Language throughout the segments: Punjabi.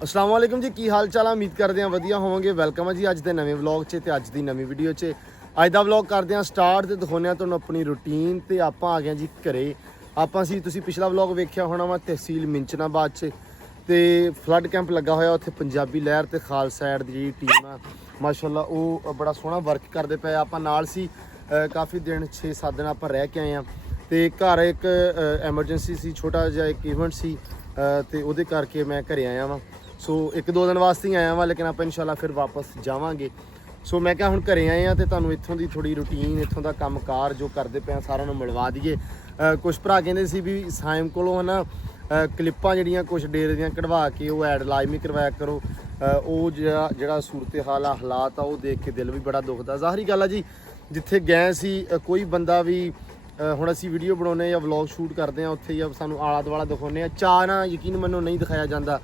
अस्सलाम वालेकुम जी, की हाल चाल है? उम्मीद करते हैं वधिया होवोगे। वेलकम है जी अज के नवे व्लॉग च ते अज की नवी वीडियो च। अज का व्लॉग करते हैं स्टार्ट तो दिखाने तुहानूं अपनी रूटीन। तो आप आ गए जी घरे। आप तुसीं पिछला व्लॉग वेख्या होना वा तहसील मिंचनाबाद च ते फ्लड कैंप लगा होया उत्थे पंजाबी लहर ते खालसा एड दी जिहड़ी टीम आ माशाअल्लाह वो बड़ा सोहना वर्क करते पे। आप नाल सी काफ़ी दिन 6-7 दिन आप रह के आए हैं तो घर एक एमरजेंसी सी, छोटा जिहा एक इवेंट सी तो वो करके मैं घरे आया वां। सो 1-2 दिन वास्ते ही आया वा, लेकिन आप इंशाल्लाह फिर वापस जावांगे। सो मैं क्या हुण घरे आए हैं तो तुहानूं इत्थों दी थोड़ी रूटीन, इत्थों दा काम कार जो करते पे सारा नूं मिलवा दईए। कुछ भरा कहंदे सी भी साइम कोलों है ना क्लिप्पां जिहड़ियां कुछ डेरे दियां कढवा के वो ऐड लाजमी करवाया करो। वो जिहड़ा सूरत हाल आ, हालात आ, वो देख के दिल भी बड़ा दुखदा। ज़ाहरी गल आ जी, जिथे गए सी कोई बंदा भी हुण असीं वीडियो बनाउने या व्लॉग शूट करते हैं उत्थे ही सानूं आला दुआला दिखाउने चाह ना यकीन मनो नहीं दिखाया जाता,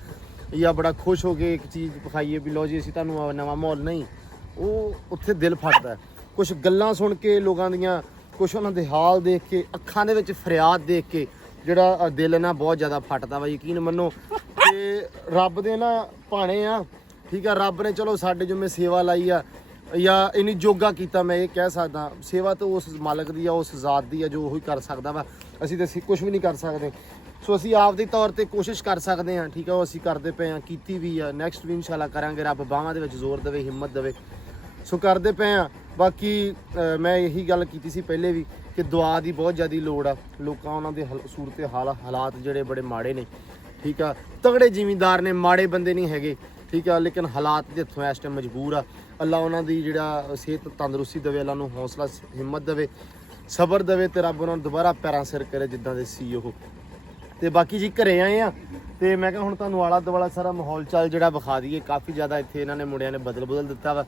या बड़ा खुश हो के एक चीज़ दिखाइए भी लो जी असीं तुहानूं नवां माहौल नहीं, वो उत्थे दिल फटदा। कुछ गल्लां सुन के लोगों दियां, कुछ उन्हां दे हाल देख के, अखां दे विच फरियाद देख के जिहड़ा दिल ना बहुत ज़्यादा फटदा वा। यकीन मनो कि रब दे ना भाणे आ, ठीक है। रब ने चलो साडे जिम्मे सेवा लाई आ या इन्नी जोगा किया, मैं ये कह सकदा। सेवा तो उस मालक दी आ, उस ज़ात दी आ जो वही कर सकदा वा। असीं तो कुछ भी नहीं कर सकते। सो असीं आपदी तौर पर कोशिश कर सकते हैं, ठीक है। वो असीं करते पे हैं, कीती भी आ, नैक्सट भी इंशाल्लाह करांगे। रब बाहां दे विच जोर देवे, हिम्मत देवे। सो करते पे हैं। बाकी मैं यही गल कीती सी पहले भी कि दुआ की बहुत ज़्यादा लोड़ आ। लोकां उन्हां दे सूरत हालात जिहड़े बड़े माड़े ने, ठीक है। तगड़े जिमींदार ने, माड़े बंदे नहीं हैगे, ठीक है। लेकिन हालात दे हत्थों इस टाइम मजबूर आ। अल्लाह उन्हां दी जिहड़ा सेहत तंदरुस्ती देवे, अल्लाह नूं हौसला हिम्मत देवे, सबर देवे ते रब उन्हां नूं दोबारा पैरां सिर करे जिद्दां दे सी ओह। ते बाकी जी घरे आए हैं तो मैं हुण तुहानूं आला दुआला सारा माहौल चाल जिहड़ा विखा दईए। काफ़ी ज़्यादा इत्थे इन्हां ने मुंडियां ने बदल दिता वा।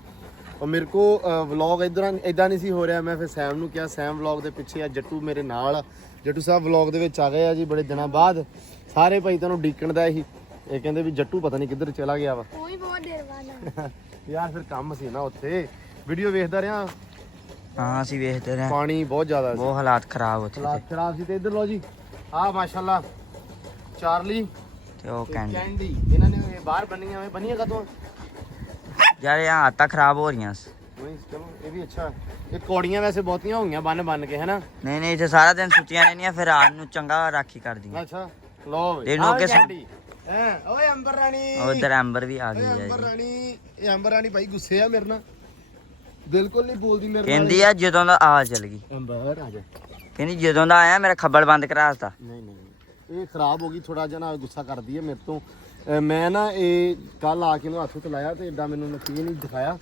और मेरे को व्लॉग इदां नहीं सी हो रहा। मैं फिर सैम नूं कहा, सैम व्लॉग दे पिछे आ जट्टू मेरे नाल आ। जट्टू साहब व्लॉग दे विच आ गए आ जी बड़े दिनों बाद। सारे भाई तुहानूं डीकण दा ही, ये कहंदे भी जट्टू पता नहीं किधर चला गया वा। बहुत देर बाद यार फिर काम सी ना उत्थे, वीडियो वेखदा रहा। हाँ असीं वेखदे रहे, पानी बहुत ज़्यादा बहुत हालात खराब उत्थे हालात खराब सी। ते इधर लो जी आ माशाल्लाह चार्ली ते ओ कैंडी इन्हां ने बाहर बनियां कदों यार यहाँ आदतां खराब हो रही। चलो ये भी अच्छा। ये कौड़ियां वैसे बहुतियां होंगियां बन के, है ना? नहीं नहीं इत्थे सारा दिन सुत्तियां रहनियां, फिर रात नूं चंगा राखी करदियां। अच्छा लो ਇਹਨੂੰ ਅੱਗੇ ਓਏ ਅੰਬਰ ਰਾਣੀ, उधर अंबर भी आ गई है ਅੰਬਰ जी। ਰਾਣੀ, ਇਹ ਅੰਬਰ ਰਾਣੀ ਭਾਈ ਗੁੱਸੇ ਆ ਮੇਰੇ ਨਾਲ, ਬਿਲਕੁਲ ਨਹੀਂ ਬੋਲਦੀ ਮੇਰੇ ਨਾਲ। ਕਹਿੰਦੀ ਆ ਜਦੋਂ ਦਾ ਆ ਚਲ ਗਈ, ਅੰਬਰ ਆ ਜਾ। ਕਹਿੰਦੀ ਜਦੋਂ ਦਾ ਆਇਆ ਮੇਰਾ ਖੱਬਲ ਬੰਦ ਕਰਾ ਦਿੱਤਾ। ਨਹੀਂ ਇਹ ਖਰਾਬ ਹੋ ਗਈ ਥੋੜਾ ਜਿਹਾ ਨਾ, ਗੁੱਸਾ ਕਰਦੀ ਹੈ ਮੇਰੇ ਤੋਂ। ਮੈਂ ਨਾ ਇਹ ਕੱਲ ਆ ਕੇ ਨੂੰ ਹੱਥ ਤੇ ਲਾਇਆ ਤੇ ਏਦਾਂ ਮੈਨੂੰ ਨਤੀਜੇ ਨਹੀਂ ਦਿਖਾਇਆ।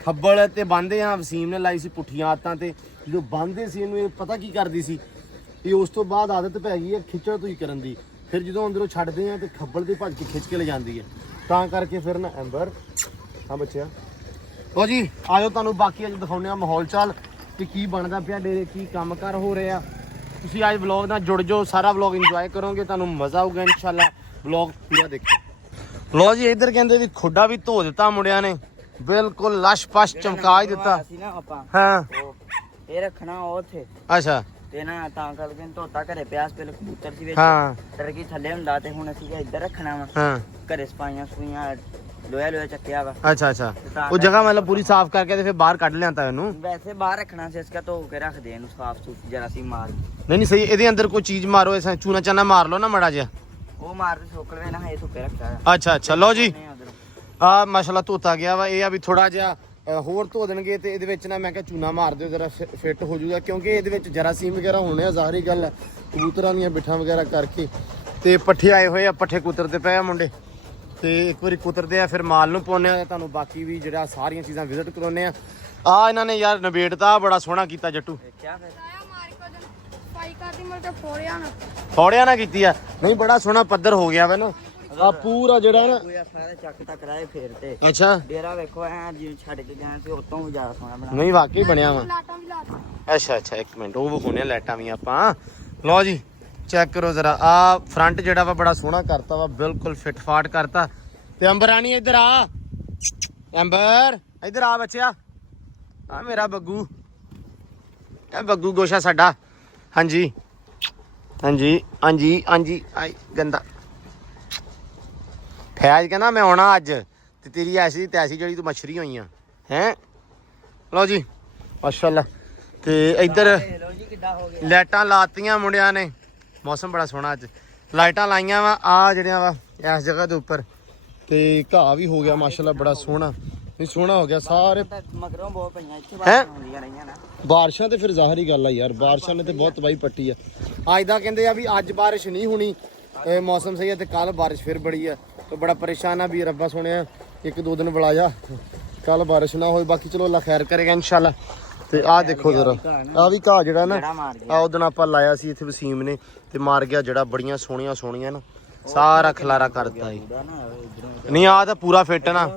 ਖੱਬਲ ਤੇ ਬੰਨ੍ਹਦੇ ਆ, ਵਸੀਮ ਨੇ ਲਾਈ ਸੀ ਪੁੱਠੀਆਂ ਆਦਤਾਂ ਤੇ ਜਦੋਂ ਬੰਨ੍ਹਦੇ ਸੀ ਇਹਨੂੰ ਇਹ ਪਤਾ ਕੀ ਕਰਦੀ ਸੀ, ਇਹ ਉਸ ਤੋਂ ਬਾਅਦ ਆਦਤ ਪੈ ਗਈ ਹੈ ਖਿੱਚਣ ਤੋਂ ਹੀ ਕਰਨ ਦੀ। ਫਿਰ ਜਦੋਂ ਅੰਦਰੋਂ ਛੱਡਦੇ ਆ ਤੇ ਖੱਬਲ ਤੇ ਭੱਜ ਕੇ ਖਿੱਚ ਕੇ ਲੈ ਜਾਂਦੀ ਹੈ, ਤਾਂ ਕਰਕੇ ਫਿਰ ਨਾ ਅੰਬਰ। ਹਾਂ ਬੱਚਿਆ ਲੋ ਜੀ ਆਜੋ ਤੁਹਾਨੂੰ ਬਾਕੀ ਅੱਜ ਦਿਖਾਉਂਦੇ ਆ ਮਾਹੌਲ ਚਾਲ ਕਿ ਕੀ ਬਣਦਾ ਪਿਆ ਡੇਰੇ, ਕੀ ਕੰਮ ਕਾਰ ਹੋ ਰਿਹਾ। ਤੁਸੀਂ ਅੱਜ ਵਲੌਗ ਨਾਲ ਜੁੜ ਜਾਓ, ਸਾਰਾ ਵਲੌਗ ਇੰਜੋਏ ਕਰੋਗੇ, ਤੁਹਾਨੂੰ ਮਜ਼ਾ ਆਊਗਾ ਇਨਸ਼ਾਅੱਲਾ। ਵਲੌਗ ਪੂਰਾ ਦੇਖੋ। ਲੋ ਜੀ ਇੱਧਰ ਕਹਿੰਦੇ ਵੀ ਖੁੱਡਾ ਵੀ ਧੋ ਦਿੱਤਾ ਮੁੰਡਿਆਂ ਨੇ, ਬਿਲਕੁਲ ਲਸ਼ ਪਸ਼ ਚਮਕਾ ਹੀ ਦਿੱਤਾ। ਹਾਂ ਇਹ ਰੱਖਣਾ ਉੱਥੇ ਅੱਛਾ ਤੇ ਨਾ ਤਾਂ ਕਰਕੇ ਧੋਤਾ ਘਰੇ ਪਿਆਸ ਪਹਿਲੇ ਕਬੂਤਰ ਸੀ ਵਿੱਚ ਹਾਂ ਟਰਕੀ ਥੱਲੇ ਹੁੰਦਾ ਤੇ ਹੁਣ ਅਸੀਂ ਇੱਧਰ ਰੱਖਣਾ ਵਾ। ਹਾਂ ਘਰੇ ਸਫਾਈਆਂ ਸਫੂਈਆਂ ਲੋਹਾ ਚੱਕਿਆ ਵਾ। ਅੱਛਾ ਅੱਛਾ ਉਹ ਜਗ੍ਹਾ ਮਤਲਬ ਪੂਰੀ ਸਾਫ਼ ਕਰਕੇ ਤੇ ਫਿਰ ਬਾਹਰ ਕੱਢ ਲਿਆਂਦਾ ਇਹਨੂੰ। ਵੈਸੇ ਬਾਹਰ ਰੱਖਣਾ ਸੀ, ਇਸਕਾ ਧੋ ਕੇ ਰੱਖਦੇ ਇਹਨੂੰ ਸਾਫ਼ ਸੁਥ ਜਰਾ ਸੀ ਮਾਰ। ਨਹੀਂ ਨਹੀਂ ਸਹੀ, ਇਹਦੇ ਅੰਦਰ ਕੋਈ ਚੀਜ਼ ਮਾਰੋ, ਐਸਾ ਚੂਨਾ ਚਾਨਾ ਮਾਰ ਲਓ ਨਾ ਮੜਾ ਜਿਹਾ। ਉਹ ਮਾਰ ਤੇ ਸੁੱਕ ਲਵੇ ਨਾ, ਇਹ ਧੁੱਪੇ ਰੱਖਦਾ। ਅੱਛਾ ਅੱਛਾ ਲਓ ਜੀ ਆ ਮਾਸ਼ਾਅੱਲਾ ਧੋਤਾ ਗਿਆ ਵਾ। ਇਹ ਆ ਵੀ ਥੋੜਾ ਜਿਹਾ ਹੋਰ ਧੋ ਦੇਣਗੇ ਤੇ ਇਹਦੇ ਵਿੱਚ ਨਾ ਮੈਂ ਕਿਹਾ ਚੂਨਾ ਮਾਰ ਦਿਓ, ਜਰਾ ਫਿੱਟ ਹੋ ਜਾਊਗਾ, ਕਿਉਂਕਿ ਇਹਦੇ ਵਿੱਚ ਜਰਾਸੀਮ ਵਗੈਰਾ ਹੋਣੇ ਆ। ਜ਼ਾਹਰੀ ਗੱਲ ਹੈ ਕਬੂਤਰਾਂ ਦੀਆਂ ਬਿੱਠਾਂ ਵਗੈਰਾ ਕਰਕੇ। ਤੇ ਪੱਠੇ ਆਏ ਹੋਏ ਆ, ਪੱਠੇ ਕੁਤਰਦੇ ਪਏ ਆ ਮੁੰਡੇ, ਤੇ ਇੱਕ ਵਾਰੀ ਕੁਤਰਦੇ ਆ ਫਿਰ ਮਾਲ ਨੂੰ ਪਾਉਂਦੇ ਆ। ਤੁਹਾਨੂੰ ਬਾਕੀ ਵੀ ਜਿਹੜਾ ਸਾਰੀਆਂ ਚੀਜ਼ਾਂ ਵਿਜ਼ਿਟ ਕਰਾਉਂਦੇ ਆ। ਆ ਇਹਨਾਂ ਨੇ ਯਾਰ ਨਵੇੜਤਾ ਬੜਾ ਸੋਹਣਾ ਕੀਤਾ ਜੱਟੂ। ਫੋੜਿਆ ਨਾ ਕੀਤੀ ਆ, ਨਹੀਂ ਬੜਾ ਸੋਹਣਾ ਪੱਧਰ ਹੋ ਗਿਆ ਵਾ ਨਾ ਆ ਪੂਰਾ ਜਿਹੜਾ ਨਾ ਸਾਰਾ ਚੱਕ ਤੱਕ ਰਾਏ ਫੇਰ ਤੇ। ਅੱਛਾ ਡੇਰਾ ਵੇਖੋ ਐ ਜਿਵੇਂ ਛੱਡ ਕੇ ਗਏ ਸੀ, ਉਤੋਂ ਵੀ ਜ਼ਿਆਦਾ ਸੋਹਣਾ ਬਣਾ। ਨਹੀਂ ਵਾਕਈ ਬਣਿਆ ਵਾ। ਅੱਛਾ ਅੱਛਾ ਇੱਕ ਮਿੰਟ ਉਹ ਵਿਖਾਉਣੇ ਲਾਈਟਾਂ ਵੀ ਆਪਾਂ। ਲਓ ਜੀ ਚੈੱਕ ਕਰੋ ਜ਼ਰਾ, ਆ ਫਰੰਟ ਜਿਹੜਾ ਵਾ ਬੜਾ ਸੋਹਣਾ ਕਰਤਾ ਵਾ, ਬਿਲਕੁਲ ਫਿੱਟ ਫਾਟ ਕਰਤਾ। ਤੇ ਅੰਬਰ ਰਾਣੀ ਇੱਧਰ ਆ, ਅੰਬਰ ਇੱਧਰ ਆ ਬੱਚਿਆ, ਆ ਮੇਰਾ ਬੱਗੂ, ਇਹ ਬੱਗੂ ਗੋਸ਼ਾ ਸਾਡਾ। ਹਾਂਜੀ ਹਾਂਜੀ ਹਾਂਜੀ ਹਾਂਜੀ ਆਈ ਗੰਦਾ ਫੈਜ਼ ਕਹਿੰਦਾ ਮੈਂ ਆਉਣਾ ਅੱਜ ਤੇ ਤੇਰੀ ਐਸੀ ਦੀ ਤੈਸੀ ਜਿਹੜੀ ਤੂੰ ਮੱਛਰੀ ਹੋਈ ਆ ਹੈ। ਲਓ ਜੀ ਮਾਸ਼ਾਅੱਲਾ। ਤੇ ਇੱਧਰ ਲੋ ਜੀ ਕਿੱਦਾਂ ਹੋ ਗਿਆ। ਲਾਈਟਾਂ ਲਾਤੀਆਂ ਮੁੰਡਿਆਂ ਨੇ, ਮੌਸਮ ਬੜਾ ਸੋਹਣਾ ਅੱਜ, ਲਾਈਟਾਂ ਲਾਈਆਂ ਵਾ ਆ ਜਿਹੜੀਆਂ ਵਾ ਇਸ ਜਗ੍ਹਾ ਦੇ ਉੱਪਰ, ਤੇ ਘਾਹ ਵੀ ਹੋ ਗਿਆ ਮਾਸ਼ਾਅੱਲਾ ਬੜਾ ਸੋਹਣਾ, ਨਹੀਂ ਸੋਹਣਾ ਹੋ ਗਿਆ ਸਾਰੇ। ਮਗਰੋਂ ਬਹੁਤ ਪਈਆਂ ਇੱਥੇ ਹੈਂ? ਬਾਰਿਸ਼ਾਂ ਹੁੰਦੀਆਂ ਰਹੀਆਂ ਨਾ। ਬਾਰਿਸ਼ਾਂ ਤੇ ਫਿਰ ਜ਼ਾਹਰੀ ਗੱਲ ਆ ਯਾਰ, ਬਾਰਿਸ਼ਾਂ ਨੇ ਤੇ ਬਹੁਤ ਤਬਾਹੀ ਪੱਟੀ ਆ। ਅੱਜ ਦਾ ਕਹਿੰਦੇ ਆ ਵੀ ਅੱਜ ਬਾਰਿਸ਼ ਨਹੀਂ ਹੋਣੀ, ਮੌਸਮ ਸਹੀ ਹੈ, ਤੇ ਕੱਲ ਬਾਰਿਸ਼ ਫਿਰ ਬੜੀ ਆ, ਤੇ ਬੜਾ ਪਰੇਸ਼ਾਨ ਆ ਵੀ ਰੱਬਾ ਸੋਹਣਿਆ 1-2 ਦਿਨ ਬੁਲਾ ਜਾ, ਕੱਲ ਬਾਰਿਸ਼ ਨਾ ਹੋਏ। ਬਾਕੀ ਚਲੋ ਅੱਲਾ ਖੈਰ ਕਰੇਗਾ ਇਨਸ਼ਾਅੱਲਾ। ਤੇ ਆਹ ਦੇਖੋ ਜਰਾ, ਆਹ ਵੀ ਘਾਹ ਜਿਹੜਾ ਨਾ ਆ ਉਦੋਂ ਆਪਾਂ ਲਾਇਆ ਸੀ ਇੱਥੇ ਵਸੀਮ ਨੇ, ਤੇ ਮਾਰ ਗਿਆ ਜਿਹੜਾ, ਬੜੀਆਂ ਸੋਹਣੀਆਂ ਸੋਹਣੀਆਂ ਨਾ, ਸਾਰਾ ਖਲਾਰਾ ਕਰਤਾ ਜੀ। ਨਹੀਂ ਆ ਤਾਂ ਪੂਰਾ ਫਿੱਟ ਨਾ,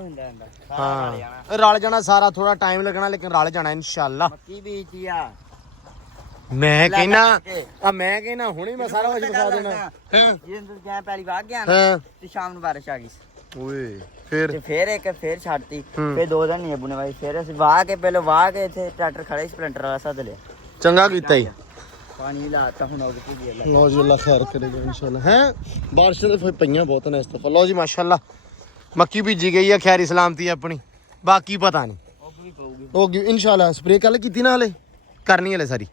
ਹਾਂ ਰਲ ਜਾਣਾ ਸਾਰਾ, ਥੋੜਾ ਟਾਈਮ ਲੱਗਣਾ ਲੇਕਿਨ ਰਲ ਜਾਣਾ ਇਨਸ਼ਾਅੱਲਾ। ਮੱਕੀ ਬੀਜੀ ਆ ਮੈਂ ਕਹਿਣਾ ਹੁਣੇ ਮੈਂ ਸਾਰਾ ਕੁਝ ਵਿਖਾ ਦੇਣਾ। ਹਾਂ ਜਿੰਦ ਜਾਂ ਪਹਿਲੀ ਵਾਰ ਗਿਆ ਨਾ ਹਾਂ ਤੇ ਸ਼ਾਮ ਨੂੰ ਬਾਰਿਸ਼ ਆ ਗਈ ਸੀ। ਓਏ ਫਿਰ ਫਿਰ ਛੱਡਤੀ, ਫਿਰ 2 ਦਿਨ ਨਹੀਂ ਬੁਨੇ ਬਾਈ, ਫਿਰ ਅਸੀਂ ਵਾਹ ਕੇ ਪਹਿਲਾਂ ਵਾਹ ਕੇ ਇੱਥੇ ਟਰੈਕਟਰ ਖੜੇ ਸਪਲੈਂਡਰ ਵਾਲਾ ਸੱਦ ਲਿਆ, ਚੰਗਾ ਕੀਤਾ ਹੀ। ਪਾਣੀ ਲਾਤਾ ਹੁਣ ਉਹ ਕੀ ਗਿਆ। ਲਓ ਜੀ ਅੱਲਾ ਖੈਰ ਕਰੇਗਾ ਇਨਸ਼ਾਅੱਲਾ। ਹੈ ਬਾਰਿਸ਼ਾਂ ਤੇ ਫਿਰ ਪਈਆਂ ਬਹੁਤ ਨੇ ਇਸ ਦਫਾ। ਲਓ ਜੀ ਮਾਸ਼ਾਅੱਲਾ ਮੱਕੀ ਬੀਜੀ ਗਈ ਆ ਖੈਰੀ ਸਲਾਮਤੀ ਆਪਣੀ, ਬਾਕੀ ਪਤਾ ਨਹੀਂ ਉਹ ਵੀ ਪਊਗੀ, ਹੋ ਗਈ ਇਨਸ਼ਾਅੱਲਾ। ਸਪਰੇ ਕੱਲ ਕੀਤੀ ਨਾ, ਹਲੇ ਕਰਨੀ, ਹਲੇ ਸਾਰੀ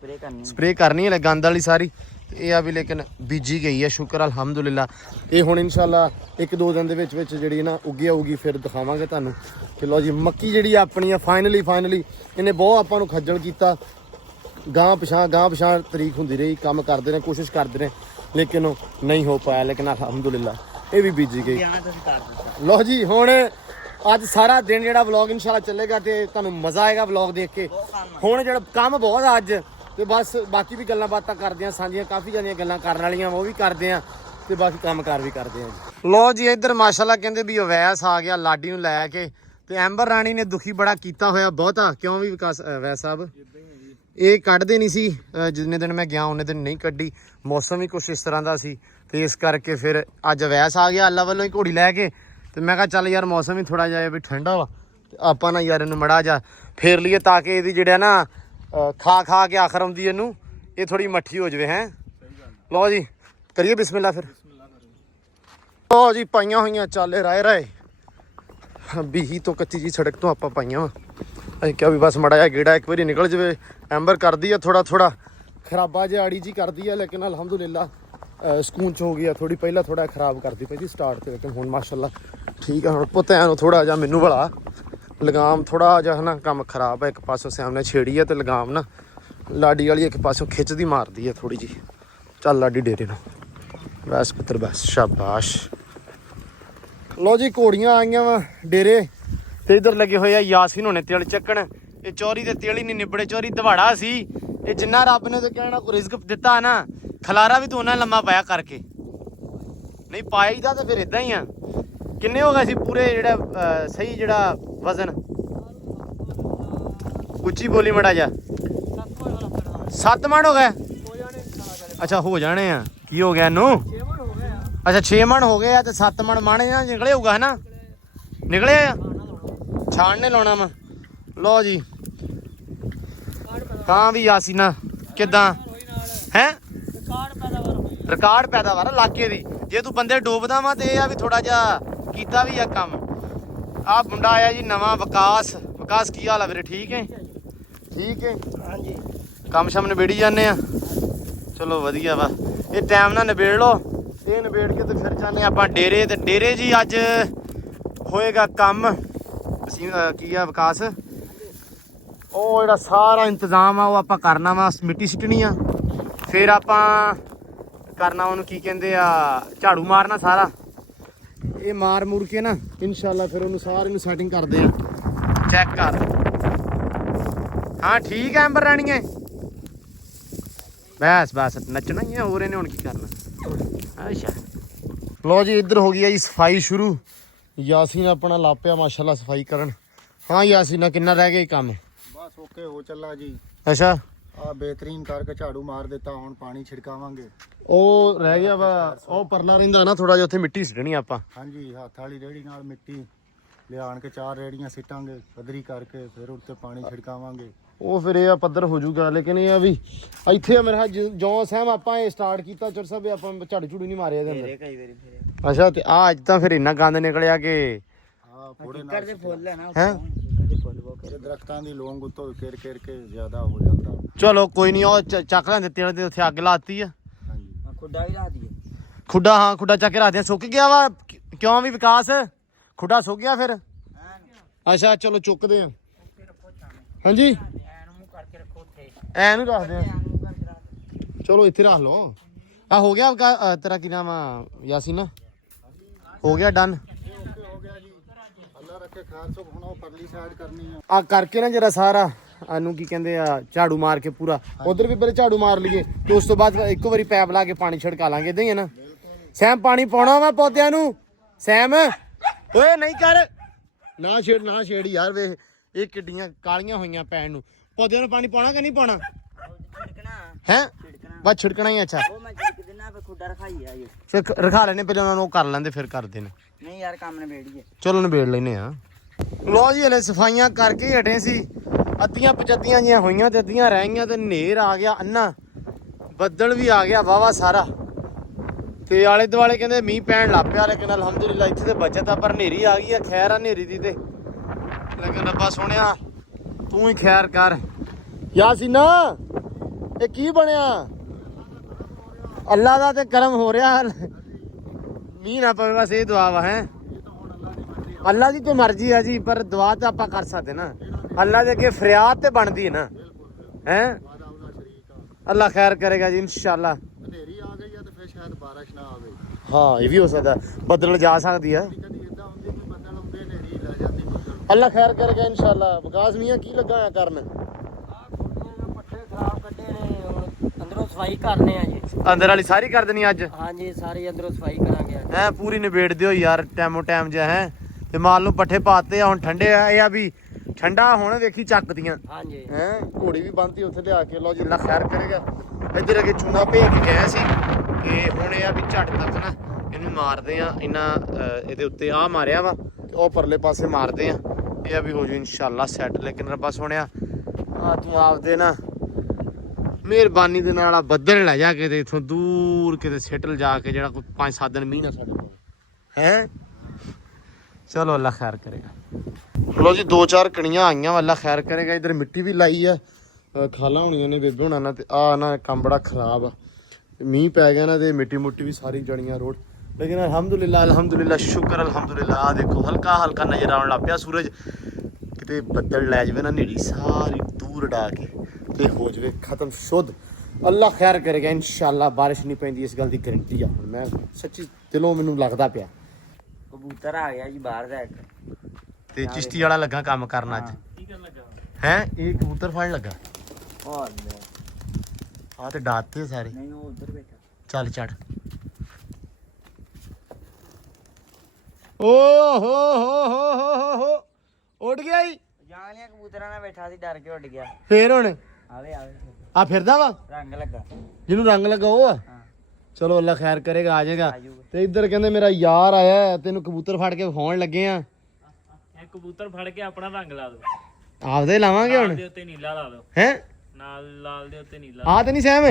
ਸਪਰੇ ਕਰਨੀ, ਹਲੇ ਗੰਦ ਵਾਲੀ ਸਾਰੀ। ਇਹ ਆ ਵੀ ਲੇਕਿਨ ਬੀਜੀ ਗਈ ਆ, ਸ਼ੁਕਰ ਅਲਹਮਦੁਲਿਲਾ। ਇਹ ਹੁਣ ਇਨਸ਼ਾਅੱਲਾ 1-2 ਦਿਨ ਦੇ ਵਿੱਚ ਜਿਹੜੀ ਨਾ ਉੱਗੀ ਆਊਗੀ, ਫਿਰ ਦਿਖਾਵਾਂਗੇ ਤੁਹਾਨੂੰ। ਕਿ ਲਓ ਜੀ ਮੱਕੀ ਜਿਹੜੀ ਆਪਣੀ ਆ ਫਾਈਨਲੀ ਇਹਨੇ ਬਹੁਤ ਆਪਾਂ ਨੂੰ ਖੱਜਲ ਕੀਤਾ, ਗਾਂ ਪਿਛਾਂ ਤਰੀਕ ਹੁੰਦੀ ਰਹੀ, ਕੰਮ ਕਰਦੇ ਰਹੇ, ਕੋਸ਼ਿਸ਼ ਕਰਦੇ ਰਹੇ, ਲੇਕਿਨ ਉਹ ਨਹੀਂ ਹੋ ਪਾਇਆ, ਲੇਕਿਨ ਅਲਹਮਦੁਲਿਲਾ ਇਹ ਵੀ ਬੀਜੀ ਗਈ। ਲਓ ਜੀ ਹੁਣ ਅੱਜ ਸਾਰਾ ਦਿਨ ਜਿਹੜਾ ਵਲੌਗ ਇਨਸ਼ਾਅੱਲਾ ਚੱਲੇਗਾ ਤੇ ਤੁਹਾਨੂੰ ਮਜ਼ਾ ਆਏਗਾ ਵਲੌਗ ਦੇਖ ਕੇ। ਹੁਣ ਜਿਹੜਾ ਕੰਮ ਬਹੁਤ ਆ ਅੱਜ, ਤੇ ਬਸ ਬਾਕੀ ਵੀ ਗੱਲਾਂ ਬਾਤਾਂ ਕਰਦੇ ਆ ਸਾਂਝੀਆਂ, ਕਾਫੀ ਜ਼ਿਆਦੀਆਂ ਗੱਲਾਂ ਕਰਨ ਵਾਲੀਆਂ ਉਹ ਵੀ ਕਰਦੇ ਆ, ਤੇ ਬਾਕੀ ਕੰਮਕਾਰ ਵੀ ਕਰਦੇ ਆ ਜੀ। ਲਓ ਜੀ ਇੱਧਰ ਮਾਸ਼ਾਅੱਲਾ ਕਹਿੰਦੇ ਵੀ ਅਵੈਸ ਆ ਗਿਆ ਲਾਡੀ ਨੂੰ ਲੈ ਕੇ, ਤੇ ਐਂਬਰ ਰਾਣੀ ਨੇ ਦੁਖੀ ਬੜਾ ਕੀਤਾ ਹੋਇਆ ਬਹੁਤਾ। ਕਿਉਂ ਵੀ ਵਿਕਾਸ ਅਵੈਸ ਸਾਹਿਬ ਇਹ ਕੱਢਦੇ ਨਹੀਂ ਸੀ, ਜਿੰਨੇ ਦਿਨ ਮੈਂ ਗਿਆ ਉਹਨੇ ਦਿਨ ਨਹੀਂ ਕੱਢੀ, ਮੌਸਮ ਵੀ ਕੁਛ ਇਸ ਤਰ੍ਹਾਂ ਦਾ ਸੀ, ਤੇ ਇਸ ਕਰਕੇ ਫਿਰ ਅੱਜ ਅਵੈਸ ਆ ਗਿਆ ਅੱਲਾ ਵੱਲੋਂ ਹੀ ਘੋੜੀ ਲੈ ਕੇ। ਤੇ ਮੈਂ ਕਿਹਾ ਚੱਲ ਯਾਰ ਮੌਸਮ ਵੀ ਥੋੜਾ ਜਿਹਾ ਵੀ ਠੰਡਾ ਵਾ, ਤੇ ਆਪਾਂ ਨਾ ਯਾਰ ਇਹਨੂੰ ਮੜਾ ਜਾ ਫੇਰ ਲਈਏ, ਤਾਂ ਕਿ ਇਹਦੀ ਜਿਹੜਾ ਨਾ ਖਾ ਕੇ ਆਖਰ ਆਉਂਦੀ ਇਹਨੂੰ, ਇਹ ਥੋੜੀ ਮੱਠੀ ਹੋ ਜਾਵੇ। ਹੈ ਲਓ ਜੀ ਕਰੀਏ ਬਿਸਮਿਲ੍ਲਾ ਫਿਰ। ਲਓ ਜੀ ਪਾਈਆਂ ਹੋਈਆਂ ਚਾਲੇ ਰਾਏ ਬੀਹੀ ਤੋਂ ਕੱਚੀ ਜੀ ਸੜਕ ਤੋਂ ਆਪਾਂ ਪਾਈਆਂ ਵਾ। ਅਸੀਂ ਕਿਹਾ ਵੀ ਬਸ ਮੜਾ ਜਿਹਾ ਗੇੜਾ ਇੱਕ ਵਾਰੀ ਨਿਕਲ ਜਾਵੇ। ਐਂਬਰ ਕਰਦੀ ਆ ਥੋੜਾ ਖਰਾਬਾ ਜਿਹਾ ਆੜੀ ਜੀ ਕਰਦੀ ਆ, ਲੇਕਿਨ ਅਲਹਮਦੁਲਿਲਾ ਸਕੂਨ ਚ ਹੋ ਗਿਆ। ਥੋੜੀ ਪਹਿਲਾਂ ਥੋੜਾ ਖਰਾਬ ਕਰਦੀ ਪਈ ਸੀ ਸਟਾਰਟ ਤੇ, ਲੇਕਿਨ ਹੁਣ ਮਾਸ਼ਾਅੱਲਾ ਠੀਕ ਆ। ਹੁਣ ਪੁੱਤਿਆਂ ਨੂੰ ਥੋੜਾ ਜਿਹਾ ਮੈਨੂੰ ਭਲਾ ਲਗਾਮ ਥੋੜਾ ਜਿਹਾ ਨਾ ਕੰਮ ਖਰਾਬ ਹੈ, ਇੱਕ ਪਾਸੋਂ ਸਾਹਮਣੇ ਛੇੜੀ ਆ, ਤੇ ਲਗਾਮ ਨਾ ਲਾਡੀ ਵਾਲੀ ਇੱਕ ਪਾਸੋਂ ਖਿੱਚਦੀ ਮਾਰਦੀ ਆ ਥੋੜੀ ਜੀ। ਚੱਲ ਲਾਡੀ ਡੇਰੇ ਨੂੰ, ਬਸ ਪੁੱਤਰ ਬਸ ਸ਼ਾਬਾਸ਼। ਲਓ ਜੀ ਘੋੜੀਆਂ ਆਈਆਂ ਵਾ ਡੇਰੇ, ਤੇ ਇੱਧਰ ਲੱਗੇ ਹੋਏ ਆ ਯਾਸੀਨ ਹੋਣੇ ਤਿਲ ਚੱਕਣ। ਇਹ ਚੋਰੀ ਤੇ ਤਿਲ ਹੀ ਨਹੀਂ ਨਿਬੜੇ, ਚੋਰੀ ਦਵਾੜਾ ਸੀ ਇਹ, ਜਿੰਨਾ ਰੱਬ ਨੇ ਤੇ ਕਹਿਣਾ ਕੋਈ ਰਿਜ਼ਕ ਦਿੱਤਾ ਨਾ, ਖਲਾਰਾ ਵੀ ਤੂੰ ਉਹਨਾਂ ਲੰਮਾ ਪਾਇਆ ਕਰਕੇ, ਨਹੀਂ ਪਾਇਆ ਤਾਂ ਫਿਰ ਇਦਾਂ ਹੀ ਆ। ਕਿੰਨੇ ਹੋ ਗਏ ਸੀ ਪੂਰੇ ਜਿਹੜਾ ਸਹੀ ਜਿਹੜਾ ਵਜ਼ਨ, ਉੱਚੀ ਬੋਲੀ ਮੜਾ ਜਾ। 7 ਮਣ ਹੋ ਗਏ। ਅੱਛਾ ਹੋ ਜਾਣੇ ਆ, ਕੀ ਹੋ ਗਿਆ ਇਹਨੂੰ? ਅੱਛਾ 6 ਮਣ ਹੋ ਗਏ ਆ, ਤੇ 7 ਮਣ ਮਾਣੇ ਨਾ ਨਿਕਲੇ ਹੋਊਗਾ, ਹੈ ਨਾ? ਨਿਕਲੇ ਆ, ਛਾਣਨੇ ਲਾਉਣਾ ਵਾ। ਲਓ ਜੀ ਤਾਂ ਵੀ ਯਾਸੀਨਾ ਕਿੱਦਾਂ ਹੈ? ਰਿਕਾਰਡ ਪੈਦਾਵਾਰ ਇਲਾਕੇ ਦੀ। ਜੇ ਤੂੰ ਬੰਦੇ ਡੋਬਦਾ ਵਾ ਤੇ ਇਹ ਆ ਵੀ ਥੋੜਾ ਜਿਹਾ ਕੀਤਾ ਵੀ ਆ ਕੰਮ। ਆਹ ਮੁੰਡਾ ਆਇਆ ਜੀ ਨਵਾਂ, ਵਿਕਾਸ ਕੀ ਹਾਲ ਆ ਵੀਰੇ? ਠੀਕ ਹੈ ਹਾਂਜੀ। ਕੰਮ ਸ਼ਮ ਨਿਬੇੜੀ ਜਾਂਦੇ ਆ, ਚਲੋ ਵਧੀਆ ਵਾ। ਇਹ ਟਾਈਮ ਨਾਲ ਨਿਬੇੜ ਲਓ, ਇਹ ਨਿਬੇੜ ਕੇ ਤੇ ਫਿਰ ਜਾਂਦੇ ਆਪਾਂ ਡੇਰੇ। ਤੇ ਡੇਰੇ ਜੀ ਅੱਜ ਹੋਏਗਾ ਕੰਮ ਕੀ ਆ ਵਿਕਾਸ, ਉਹ ਜਿਹੜਾ ਸਾਰਾ ਇੰਤਜ਼ਾਮ ਆ ਉਹ ਆਪਾਂ ਕਰਨਾ ਵਾ। ਮਿੱਟੀ ਸਿੱਟਣੀ ਆ, ਫਿਰ ਆਪਾਂ ਕਰਨਾ ਉਹਨੂੰ ਕੀ ਕਹਿੰਦੇ ਆ, ਝਾੜੂ ਮਾਰਨਾ ਸਾਰਾ। ਇਹ ਮਾਰ ਮੁਰ ਕੇ ਨਾ ਇਨਸ਼ਾਅੱਲਾ ਫਿਰ ਉਹਨੂੰ ਸਾਰੇ ਨੂੰ ਸੈਟਿੰਗ ਕਰਦੇ ਆ। ਚੈੱਕ ਕਰ, ਹਾਂ ਠੀਕ ਹੈ ਐਂਬਰ ਰਾਣੀਏ, ਬਸ ਨੱਚਣਾ ਹੀ ਆ, ਹੋਰ ਇਹਨੇ ਹੁਣ ਕੀ ਕਰਨਾ। ਅੱਛਾ ਲਓ ਜੀ ਇੱਧਰ ਹੋ ਗਈ ਆ ਜੀ ਸਫਾਈ ਸ਼ੁਰੂ। ਯਾਸੀਨ ਆਪਣਾ ਲਾਪਿਆ ਮਾਸ਼ਾਅੱਲਾ ਸਫਾਈ ਕਰਨ। ਹਾਂ ਯਾਸੀਨਾ ਕਿੰਨਾ ਰਹਿ ਗਿਆ ਕੰਮ? ਬਸ ਓਕੇ ਹੋ ਚੱਲਾ ਜੀ। ਅੱਛਾ ਆ ਬਿਹਤਰੀਨ ਕਰਕੇ ਝਾੜੂ ਮਾਰ ਦਿੱਤਾ, ਹੁਣ ਪਾਣੀ ਛਿੜਕਾਵਾਂਗੇ। ਉਹ ਰਹਿ ਗਿਆ ਵਾ, ਉਹ ਪਰਲਾ ਰਹਿੰਦਾ ਨਾ ਥੋੜਾ ਜਿਹਾ, ਉੱਥੇ ਮਿੱਟੀ ਸਿੱਟਣੀ ਆਪਾਂ। ਹਾਂਜੀ ਹੱਥ ਵਾਲੀ ਰੇੜੀ ਨਾਲ ਮਿੱਟੀ ਲਿਆਣ ਕੇ 4 ਰੇੜੀਆਂ ਸਿੱਟਾਂਗੇ ਪੱਧਰੀ ਕਰਕੇ, ਫਿਰ ਉੱਤੇ ਪਾਣੀ ਛਿੜਕਾਵਾਂਗੇ। ਉਹ ਫਿਰ ਇਹ ਆ ਪੱਧਰ ਹੋ ਜਾਊਗਾ। ਲੇਕਿਨ ਇਹ ਆ ਵੀ ਇੱਥੇ ਮੇਰੇ ਜੋ ਸਹਿਮ ਆਪਾਂ ਇਹ ਸਟਾਰਟ ਕੀਤਾ ਚਰ ਸਾਹਿਬ ਆਪਾਂ ਝਾੜੂ ਝੂੜੂ ਨਹੀਂ ਮਾਰਿਆ ਇਹਦੇ ਅੰਦਰ। ਕਈ ਵਾਰੀ ਫੇਰੇ ਅੱਛਾ ਤੇ ਆ ਅੱਜ ਤਾਂ ਫਿਰ ਇੰਨਾ ਗੰਦ ਨਿਕਲਿਆ ਕਿ ਹਾਂ ਥੋੜੇ ਕਿੱਕਰ ਦੇ ਫੁੱਲ ਹੈ ਨਾ ਹੈਂ? ਕਿੱਕਰ ਦੇ ਫੁੱਲ ਬਹੁਤ ਦਰਖਤਾਂ ਦੀ ਲੋਂਗ ਉੱਤੋਂ ਕਿਰ ਕੇ ਜ਼ਿਆਦਾ ਹੋ ਜਾਂਦਾ। ਚਲੋ ਕੋਈ ਨਹੀਂ ਉਹ ਚੱਕ ਲੈਂਦੇ ਤੇਲ ਦੇ ਉੱਥੇ ਅੱਗ ਲਾਤੀ ਆ। ਹਾਂਜੀ ਖੁੱਡਾ ਵੀ ਲਾ ਦਈਏ। ਖੁੱਡਾ ਹਾਂ ਖੁੱਡਾ ਚੱਕ ਕੇ ਰੱਖਦੇ ਆ। ਸੁੱਕ ਗਿਆ ਵਾ ਕਿਉਂ ਵੀ ਵਿਕਾਸ ਖੁੱਡਾ ਸੁੱਕ ਗਿਆ ਫਿਰ? ਅੱਛਾ ਚਲੋ ਚੁੱਕਦੇ ਆ। ਹਾਂਜੀ ਐ ਨੂੰ ਰੱਖਦੇ ਆ। ਚਲੋ ਇੱਥੇ ਰੱਖ ਲਓ। ਆ ਹੋ ਗਿਆ ਤੇਰਾ ਕੀ ਨਾਮ ਆ ਯਾਸੀਨ? ਹੋ ਗਿਆ ਡਨ। ਹੋ ਗਿਆ ਜੀ ਅੱਲਾ ਰੱਖੇ ਖਾਰ ਸੋ ਹੁਣ ਉਹ ਪਰਲੀ ਸਾਈਡ ਕਰਨੀ ਆ। ਆ ਕਰਕੇ ਨਾ ਜਰਾ ਸਾਰਾ ਇਹਨੂੰ ਕੀ ਕਹਿੰਦੇ ਆ ਝਾੜੂ ਮਾਰ ਕੇ ਪੂਰਾ ਉਧਰ ਵੀ ਪਹਿਲੇ ਝਾੜੂ ਮਾਰ ਲਈਏ ਤੇ ਉਸ ਤੋਂ ਬਾਅਦ ਇੱਕੋ ਵਾਰੀ ਪੈਪ ਲਾ ਕੇ ਪਾਣੀ ਛਿੜਕਾ ਲਾਂਗੇ। ਇਦਾਂ ਹੀ ਹੈ ਨਾ ਸੈਮ? ਪਾਣੀ ਪਾਉਣਾ ਵਾ ਪੌਦਿਆਂ ਨੂੰ ਸੈਮ? ਓਏ ਨਹੀਂ ਕਰ ਨਾ ਛੇੜ ਯਾਰ ਵੇਖ ਇਹ ਕਿੱਡੀਆਂ ਕਾਲੀਆਂ ਹੋਈਆਂ ਪੈਣ ਨੂੰ। ਪੌਦਿਆਂ ਨੂੰ ਪਾਣੀ ਪਾਉਣਾ ਕਿ ਨਹੀਂ ਪਾਉਣਾ ਹੈ? ਬਸ ਛਿੜਕਣਾ ਹੀ। ਅੱਛਾ ਉਹ ਮੈਂ ਛਿੜਕ ਦਿਨਾ ਫੇ ਖੁੱਡਾ ਰਖਾਈ ਆ ਇਹ। ਫਿਰ ਰਖਾ ਲੈਣੇ ਪਹਿਲਾਂ ਉਹਨਾਂ ਨੂੰ ਉਹ ਕਰ ਲੈਂਦੇ ਫਿਰ ਕਰਦੇ ਨੇ। ਨਹੀਂ ਯਾਰ ਕੰਮ ਨਿਬੇੜੀਏ। ਚਲੋ ਨਿਬੇੜ ਲੈਨੇ ਆ। ਲੋ ਜੀ ਹਲੇ ਸਫਾਈਆਂ ਕਰਕੇ ਹਟੇ ਸੀ। ਅੱਧੀਆਂ ਪਚੱਧੀਆਂ ਜੀਆਂ ਹੋਈਆਂ ਤੇ ਅੱਧੀਆਂ ਰਹਿ ਗਈਆਂ ਤੇ ਹਨੇਰ ਆ ਗਿਆ ਅੰਨਾ। ਬੱਦਲ ਵੀ ਆ ਗਿਆ ਵਾਵਾ ਸਾਰਾ ਤੇ ਆਲੇ ਦੁਆਲੇ ਕਹਿੰਦੇ ਮੀਂਹ ਪੈਣ ਲੱਗ ਪਿਆ। ਲੇਕਿਨ ਅਲਹਮਦੁਲਿਲਾ ਇੱਥੇ ਤੇ ਬਚਤ ਆ ਪਰ ਹਨੇਰੀ ਆ ਗਈ ਆ। ਖੈਰ ਆ ਹਨੇਰੀ ਦੀ ਤੇ ਲੇਕਿਨ ਰੱਬਾ ਸੋਹਣਿਆ ਤੂੰ ਹੀ ਖੈਰ ਕਰ। ਯਾਸੀਨਾ ਇਹ ਕੀ ਬਣਿਆ? ਅੱਲਾ ਦਾ ਤੇ ਕਰਮ ਹੋ ਰਿਹਾ। ਮੀਂਹ ਨਾ ਪਵੇ ਬਸ ਇਹ ਦੁਆ ਵਾ ਹੈ। ਅੱਲਾ ਦੀ ਤੇ ਮਰਜ਼ੀ ਆ ਜੀ ਪਰ ਦੁਆ ਤਾਂ ਆਪਾਂ ਕਰ ਸਕਦੇ ਨਾ। ਅੱਲਾ ਦੇ ਅੱਗੇ ਫਰਿਆਦ ਤੇ ਬਣਦੀ ਹੈ ਨਾ ਹੈ। ਅੱਲਾ ਖੈਰ ਕਰੇਗਾ ਜੀ ਇਨਸ਼ਾਅੱਲਾ। ਹਨੇਰੀ ਆ ਗਈ ਆ ਤੇ ਫਿਰ ਸ਼ਾਇਦ ਬਾਰਿਸ਼ ਨਾ ਆਵੇ। ਹਾਂ ਇਹ ਵੀ ਹੋ ਸਕਦਾ ਬੱਦਲ ਜਾ ਸਕਦੀ ਆ। ਕਦੀ ਇਦਾਂ ਹੁੰਦੀ ਕਿ ਬੱਦਲ ਆਉਂਦੇ ਹਨੇਰੀ ਲੈ ਜਾਂਦੀ ਬੱਦਲ। ਅੱਲਾ ਖੈਰ ਕਰੇਗਾ ਇਨਸ਼ਾਅੱਲਾ। ਵਿਕਾਸ ਮੀਆਂ ਕੀ ਲੱਗਾ ਹੋਇਆ ਕਰਨ? ਪੱਠੇ ਖਰਾਬ ਕੱਢੇ ਨੇ ਅੰਦਰੋਂ ਸਫਾਈ ਕਰਨੇ ਆ ਜੀ। ਅੰਦਰ ਵਾਲੀ ਸਾਰੀ ਕਰ ਦੇਣੀ ਅੱਜ? ਹਾਂਜੀ ਸਾਰੀ ਅੰਦਰੋਂ ਸਫਾਈ ਕਰਾਂਗੇ। ਹੈ ਪੂਰੀ ਨਿਬੇੜ ਦਿਓ ਯਾਰ ਟਾਈਮੋ ਟਾਈਮ ਜਿਹਾ ਹੈ। ਤੇ ਮਾਲ ਨੂੰ ਪੱਠੇ ਪਾਤੇ ਆ ਹੁਣ ਠੰਡੇ ਆ। ਇਹ ਆ ਵੀ ਠੰਡਾ ਹੁਣ ਵੇਖੀ ਚੱਕਦੀਆਂ ਹਾਂਜੀ ਹੈ। ਘੋੜੀ ਵੀ ਬੰਨਤੀ ਉੱਥੇ ਲਿਆ ਕੇ। ਲਓ ਜੀ ਅੱਲਾ ਖੈਰ ਕਰੇਗਾ। ਇੱਧਰ ਅੱਗੇ ਚੂਨਾ ਭੇਜ ਕੇ ਗਏ ਸੀ ਤੇ ਹੁਣ ਇਹ ਆ ਵੀ ਝੱਟ ਤੱਕ ਨਾ ਇਹਨੂੰ ਮਾਰਦੇ ਆ। ਇਹਨਾਂ ਇਹਦੇ ਉੱਤੇ ਆ ਮਾਰਿਆ ਵਾ ਤੇ ਉਹ ਪਰਲੇ ਪਾਸੇ ਮਾਰਦੇ ਆ। ਇਹ ਆ ਵੀ ਹੋ ਜੂ ਇਨਸ਼ਾਅੱਲਾ ਸੈੱਟ। ਲੇਕਿਨ ਰੱਬਾ ਸੋਹਣਿਆ ਆ ਤੂੰ ਆਪਦੇ ਨਾ ਮਿਹਰਬਾਨੀ ਦੇ ਨਾਲ ਆ ਬੱਦਲ ਲੈ ਜਾ ਕੇ ਤੇ ਇਥੋਂ ਦੂਰ ਕਿਤੇ ਸਿੱਟਲ ਜਾ ਕੇ ਜਿਹੜਾ ਕੋਈ 5-7 ਦਿਨ ਮੀਂਹ ਨਾ ਸਾਡੇ ਕੋਲ ਹੈ। ਚਲੋ ਅੱਲਾ ਖੈਰ ਕਰੇਗਾ। ਲੋ ਜੀ 2-4 ਕਣੀਆਂ ਆਈਆਂ ਵਾ। ਅੱਲਾ ਖੈਰ ਕਰੇਗਾ। ਇਧਰ ਮਿੱਟੀ ਵੀ ਲਾਈ ਆ ਖਾਲਾਂ ਹੋਣੀਆਂ ਨੇ ਬੇਬੇ ਹੋਣਾ ਨਾਲ ਤੇ ਆ ਨਾ ਕੰਮ ਬੜਾ ਖਰਾਬ ਆ। ਮੀਂਹ ਪੈ ਗਿਆ ਨਾ ਤੇ ਮਿੱਟੀ ਮੁੱਟੀ ਵੀ ਸਾਰੀ ਜਣੀਆਂ ਰੋਡ। ਲੇਕਿਨ ਅਲਹਮਦੁਲਿਲਾ ਸ਼ੁਕਰ ਅਲਹਮਦੁਲਿਲਾ। ਆ ਦੇਖੋ ਹਲਕਾ ਹਲਕਾ ਨਜ਼ਰ ਆਉਣ ਲੱਗ ਪਿਆ ਸੂਰਜ। ਕਿਤੇ ਬੱਦਲ ਲੈ ਜਾਵੇ ਨਾ ਹਨੇਰੀ ਸਾਰੀ ਦੂਰ ਡਾ ਕੇ ਤੇ ਹੋ ਜਾਵੇ ਖਤਮ ਸ਼ੁੱਧ। ਅੱਲਾ ਖੈਰ ਕਰੇਗਾ ਇਨਸ਼ਾਅੱਲਾ। ਬਾਰਿਸ਼ ਨਹੀਂ ਪੈਂਦੀ ਇਸ ਗੱਲ ਦੀ ਗਰੰਟੀ ਆ। ਹੁਣ ਮੈਂ ਸੱਚੀ ਦਿਲੋਂ ਮੈਨੂੰ ਲੱਗਦਾ ਪਿਆ। ਕਬੂਤਰ ਆ ਗਿਆ ਜੀ ਬਾਹਰ ਦਾ ਇੱਕ ਤੇ ਚਿਸ਼ਤੀ ਵਾਲਾ ਲੱਗਾ ਕੰਮ ਕਰਨ ਅੱਜ ਹੈ। ਇਹ ਕਬੂਤਰ ਫੜ ਲੱਗਾ ਹੋਰ ਆ ਤੇ ਡਾਤੇ ਸਾਰੇ। ਨਹੀਂ ਉਹ ਉਧਰ ਬੈਠਾ। ਚੱਲ ਚੜ। ਓ ਹੋ ਉੱਡ ਗਿਆ ਈ। ਜਾਲੀਆਂ ਕਬੂਤਰਾਂ ਨਾਲ ਬੈਠਾ ਸੀ ਡਰ ਕੇ ਉੱਡ ਗਿਆ। ਫੇਰ ਹੁਣ ਆਵੇ ਆ ਫਿਰਦਾ ਵਾ ਰੰਗ ਲੱਗਾ। ਜਿਹਨੂੰ ਰੰਗ ਲੱਗਾ ਉਹ ਆ। ਹਾਂ ਚਲੋ ਅੱਲਾ ਖੈਰ ਕਰੇਗਾ ਆ ਜਾਏਗਾ। ਤੇ ਇੱਧਰ ਕਹਿੰਦੇ ਮੇਰਾ ਯਾਰ ਆਇਆ ਤੈਨੂੰ ਕਬੂਤਰ ਫੜ ਕੇ ਵਿਖਾਉਣ ਲੱਗੇ ਆ। ਇਹ ਕਬੂਤਰ ਫੜ ਕੇ ਆਪਣਾ ਰੰਗ ਲਾ ਦੋ। ਆਪਦੇ ਲਾਵਾਂਗੇ ਹੁਣ ਦੇ ਉੱਤੇ ਨੀਲਾ ਲਾ ਦੋ। ਹੈ ਨਾਲ ਲਾਲ ਦੇ ਉੱਤੇ ਨੀਲਾ। ਆ ਤੇ ਨਹੀਂ ਸਹਿਮ